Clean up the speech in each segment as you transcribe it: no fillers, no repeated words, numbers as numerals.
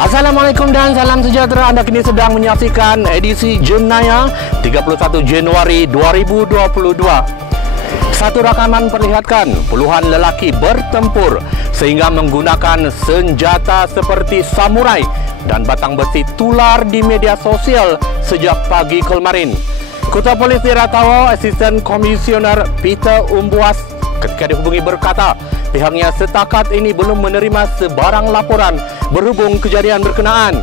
Assalamualaikum dan salam sejahtera. Anda kini sedang menyaksikan edisi Jenayah 31 Januari 2022. Satu rakaman perlihatkan puluhan lelaki bertempur sehingga menggunakan senjata seperti samurai dan batang besi tular di media sosial sejak pagi kemarin. Ketua Polis Daerah Tawau, Asisten Komisioner Peter Umbuas ketika dihubungi berkata pihaknya setakat ini belum menerima sebarang laporan berhubung kejadian berkenaan.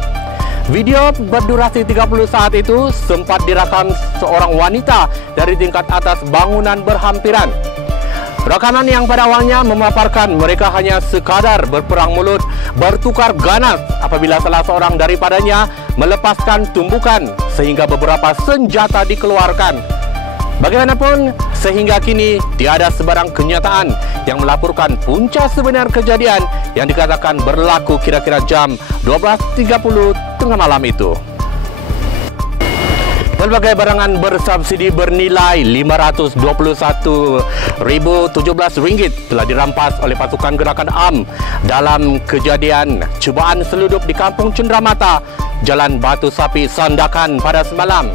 Video berdurasi 30 saat itu sempat direkam seorang wanita dari tingkat atas bangunan berhampiran. Rekaman yang pada awalnya memaparkan mereka hanya sekadar berperang mulut bertukar ganas apabila salah seorang daripadanya melepaskan tumbukan sehingga beberapa senjata dikeluarkan. Bagaimanapun, sehingga kini tiada sebarang kenyataan yang melaporkan punca sebenar kejadian yang dikatakan berlaku kira-kira jam 12.30 tengah malam itu. Pelbagai barangan bersubsidi bernilai Rp521.017 telah dirampas oleh pasukan Gerakan AM dalam kejadian cubaan seludup di Kampung Cenderamata, Jalan Batu Sapi, Sandakan pada semalam.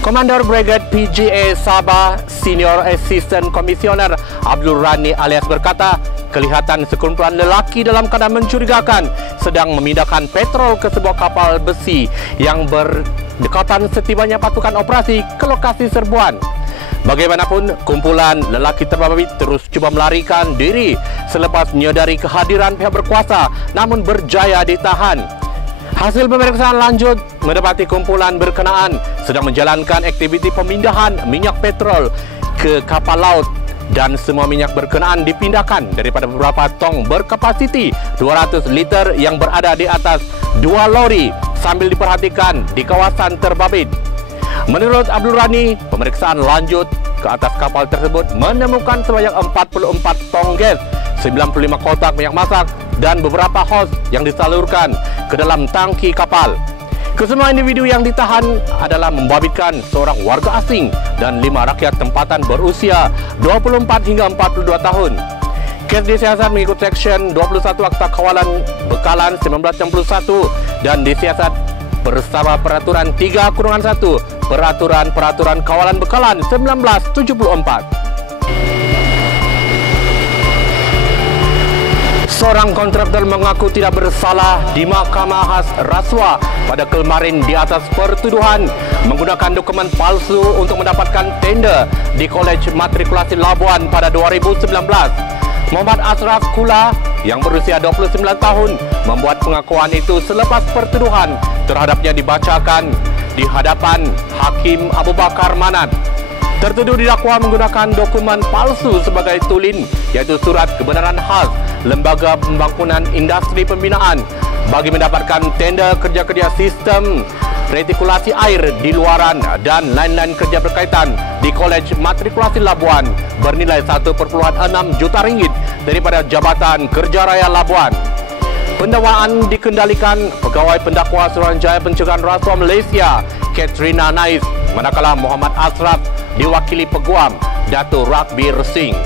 Komandor Brigade PGA Sabah Senior Assistant Commissioner Abdul Rani alias berkata, kelihatan sekumpulan lelaki dalam keadaan mencurigakan sedang memindahkan petrol ke sebuah kapal besi yang berdekatan setibanya pasukan operasi ke lokasi serbuan. Bagaimanapun, kumpulan lelaki terbabit terus cuba melarikan diri selepas menyadari kehadiran pihak berkuasa namun berjaya ditahan. Hasil pemeriksaan lanjut mendapati kumpulan berkenaan sedang menjalankan aktiviti pemindahan minyak petrol ke kapal laut dan semua minyak berkenaan dipindahkan daripada beberapa tong berkapasiti 200 liter yang berada di atas 2 lori sambil diperhatikan di kawasan terbabit. Menurut Abdul Rani, pemeriksaan lanjut ke atas kapal tersebut menemukan sebanyak 44 tong gas, 95 kotak minyak masak dan beberapa hos yang disalurkan ke dalam tangki kapal. Kesemua individu yang ditahan adalah membabitkan seorang warga asing dan 5 rakyat tempatan berusia 24 hingga 42 tahun. Kes disiasat mengikut Seksyen 21 Akta Kawalan Bekalan 1961 dan disiasat bersama Peraturan 3/1 Peraturan Kawalan Bekalan 1974. Seorang kontraktor mengaku tidak bersalah di Mahkamah Khas Rasuah pada kemarin di atas pertuduhan menggunakan dokumen palsu untuk mendapatkan tender di Kolej Matrikulasi Labuan pada 2019. Muhammad Ashraf Kula yang berusia 29 tahun membuat pengakuan itu selepas pertuduhan terhadapnya dibacakan di hadapan Hakim Abu Bakar Manat. Tertuduh didakwa menggunakan dokumen palsu sebagai tulin, yaitu Surat Kebenaran Khas Lembaga Pembangunan Industri Pembinaan bagi mendapatkan tender kerja-kerja sistem retikulasi air di luaran dan lain-lain kerja berkaitan di Kolej Matrikulasi Labuan bernilai 1,6 juta ringgit daripada Jabatan Kerja Raya Labuan. Pendakwaan dikendalikan Pegawai Pendakwa Suruhanjaya Pencegahan Rasuah Malaysia, Katrina Nais, manakala Muhammad Ashraf diwakili Peguam Dato' Rakbir Singh.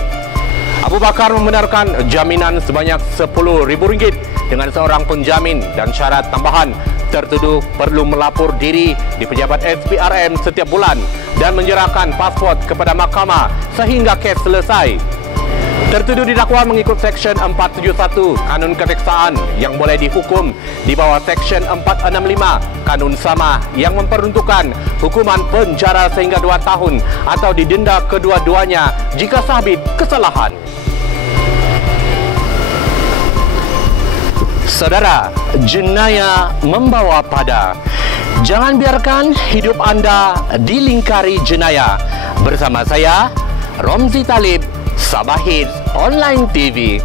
Abu Bakar membenarkan jaminan sebanyak RM10,000 dengan seorang penjamin dan syarat tambahan tertuduh perlu melapor diri di pejabat SPRM setiap bulan dan menyerahkan pasport kepada mahkamah sehingga kes selesai. Tertuduh didakwa mengikut Seksyen 471 Kanun Keteksaan yang boleh dihukum di bawah Seksyen 465 Kanun Sama yang memperuntukkan hukuman penjara sehingga 2 tahun atau didenda kedua-duanya jika sabit kesalahan. Saudara, jenayah membawa pada. Jangan biarkan hidup anda dilingkari jenayah. Bersama saya, Romzi Talib, Sabah Hits Online TV.